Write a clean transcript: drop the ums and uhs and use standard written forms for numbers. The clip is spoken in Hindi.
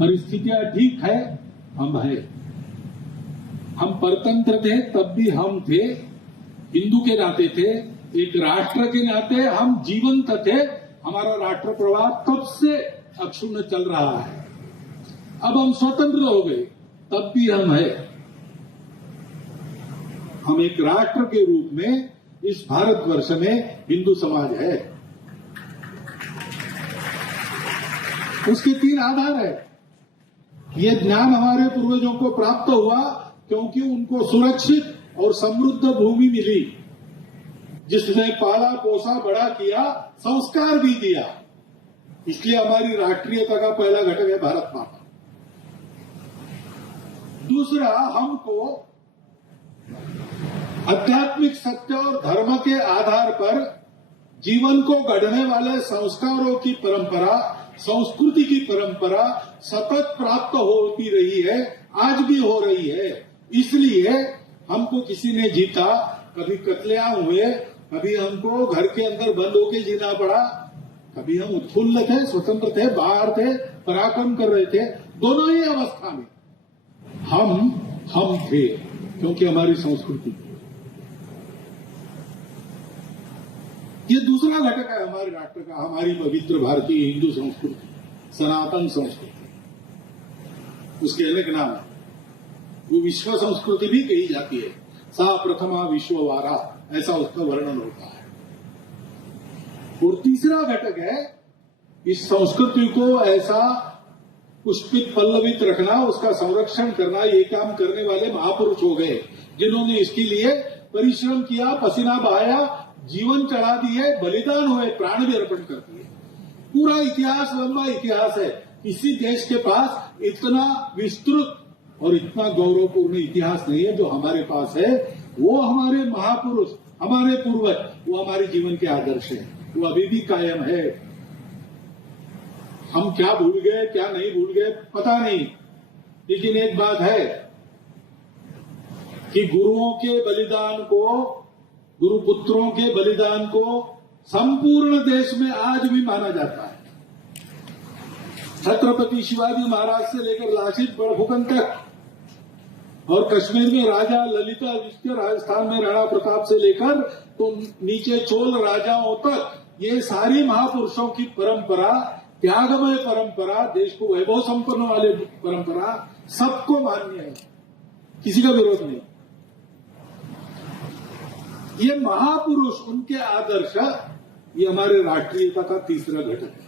परिस्थितियां ठीक है, हम है। हम परतंत्र थे तब भी हम थे, हिंदू के नाते थे, एक राष्ट्र के नाते हम जीवंत थे। हमारा राष्ट्र प्रवाह कब से अक्षुण्ण चल रहा है। अब हम स्वतंत्र हो गए, तब भी हम है। हम एक राष्ट्र के रूप में इस भारतवर्ष में हिंदू समाज है। उसके 3 आधार है। ये ज्ञान हमारे पूर्वजों को प्राप्त हुआ क्योंकि उनको सुरक्षित और समृद्ध भूमि मिली, जिसने पाला पोसा बड़ा किया, संस्कार भी दिया। इसलिए हमारी राष्ट्रीयता का पहला घटक है भारत माता। दूसरा, हमको आध्यात्मिक सत्य और धर्म के आधार पर जीवन को गढ़ने वाले संस्कारों की परंपरा, संस्कृति की परंपरा सतत प्राप्त होती रही है, आज भी हो रही है। इसलिए हमको किसी ने जीता, कभी कत्लेआम हुए, कभी हमको घर के अंदर बंद होकर जीना पड़ा, कभी हम उत्फुल्ल थे, स्वतंत्र थे, बाहर थे, पराक्रम कर रहे थे। दोनों ही अवस्था में हम थे, क्योंकि हमारी संस्कृति। ये दूसरा घटक है हमारे राष्ट्र का, हमारी पवित्र भारतीय हिंदू संस्कृति, सनातन संस्कृति। उसके अनेक नाम है। वो विश्व संस्कृति भी कही जाती है। सा प्रथमा विश्ववारा, ऐसा उसका वर्णन होता है। और तीसरा घटक है, इस संस्कृति को ऐसा पुष्पित पल्लवित रखना, उसका संरक्षण करना। ये काम करने वाले महापुरुष हो गए, जिन्होंने इसके लिए परिश्रम किया, पसीना बहाया, जीवन चढ़ा दिए, बलिदान हुए, प्राण भी अर्पण कर दिए। पूरा इतिहास, लंबा इतिहास है। किसी देश के पास इतना विस्तृत और इतना गौरवपूर्ण इतिहास नहीं है जो हमारे पास है। वो हमारे महापुरुष, हमारे पूर्वज, वो हमारे जीवन के आदर्श है। वो अभी भी कायम है। हम क्या भूल गए, क्या नहीं भूल गए, पता नहीं। लेकिन एक बात है कि गुरुओं के बलिदान को, गुरुपुत्रों के बलिदान को संपूर्ण देश में आज भी माना जाता है। छत्रपति शिवाजी महाराज से लेकर लासित बड़फुकन तक, और कश्मीर में राजा ललिता जिसके, राजस्थान में राणा प्रताप से लेकर तो नीचे चोल राजाओं तक, ये सारी महापुरुषों की परंपरा, त्यागमय परंपरा, देश को वैभव संपन्न वाले परंपरा, सबको मान्य है, किसी का विरोध नहीं। ये महापुरुष, उनके आदर्श, ये हमारे राष्ट्रीयता का तीसरा घटक है।